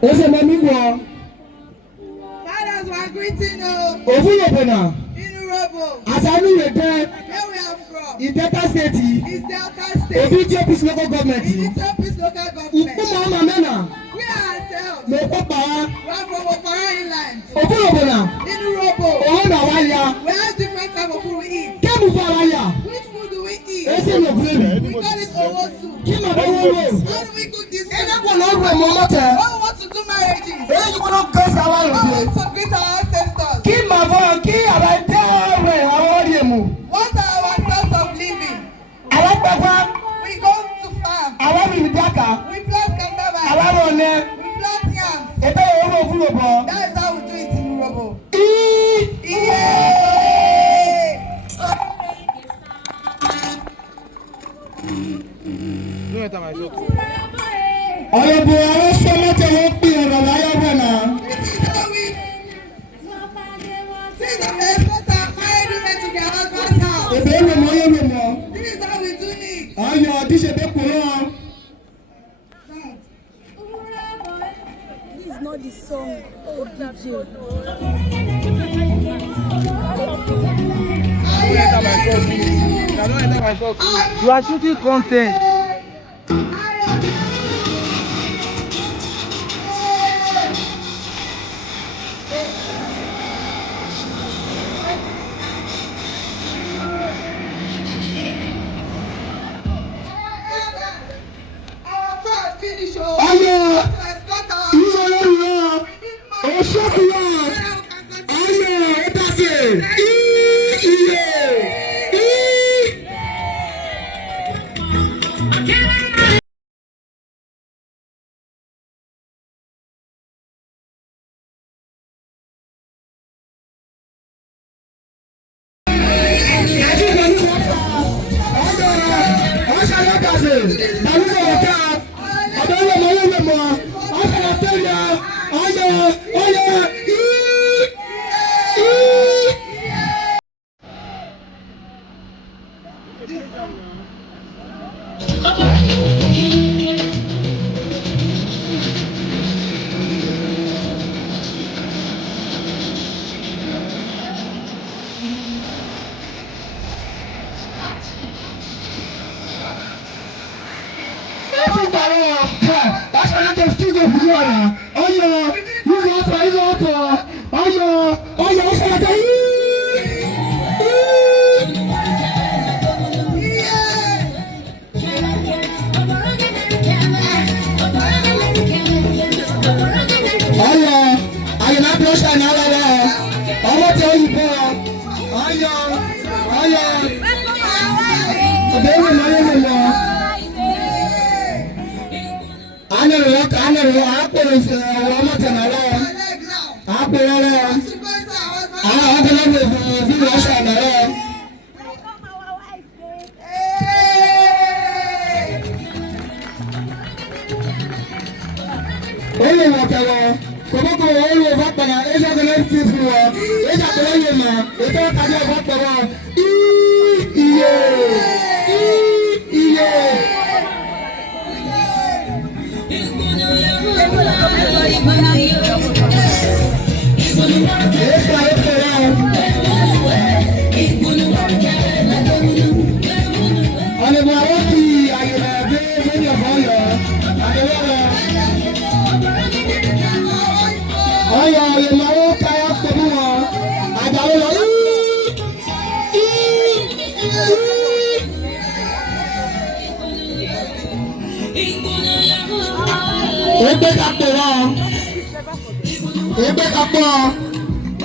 Ose mami wo. Fathers were greeting you. Ovulobona. Honorable. Asanu Wede. Where we are from? In Delta State. Is Delta State. Obijopis local government. Obijopis local government. Ukuma Mena. We ourselves. No Papa. We are from Okara Inland. Ovulobona. Honorable. Ohona Walia. We have different type of food we eat. Kemu Walia. Which food do we eat? Ese no blame. We call it owo soup. Kima Owo. How do we cook this? Ene ko no mo mote. How we want to do marriages? Ene ko no go sawa How we want to greet our ancestors? Kima vo ki abate we awodiemu. What are our source of living? Alapapa. We go to farm. Alabi Bidaka. We plant cassava. Alabone. We plant yams. Ebe owo Ovulobo. That is how we do it in Urobo. Yeah. Ọ̀rọ̀ bu àwọn sọ́mọ́tẹ̀ wọ́n pín ọ̀rọ̀ láyọ̀ wọ̀ náà. This is how we expect our married women to their husband's house. Èbè ń lòmọ́ yóò lòmọ́. This is how we do it. Ọyọ̀ ọ̀díṣe bẹ́ẹ̀ kúrò wọn. This is not the song. Oh, DJ. You are shooting content.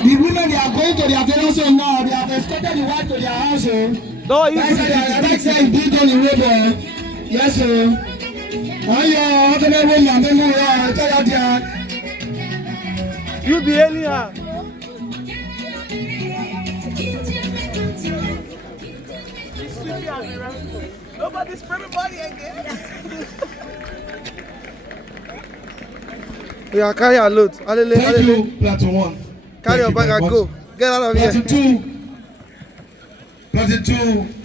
The women, they are going to their parents' home now. They have escorted the wife to their house. No, you that's how you build on the road. Yes, sir. Oh, yeah, what can I win? I'm going to tell you. You be anyhow. Nobody's for everybody again. Yeah, carry a load. Thank you, Platoon 1. Carry your bag and go. Get out of here. Platoon 2.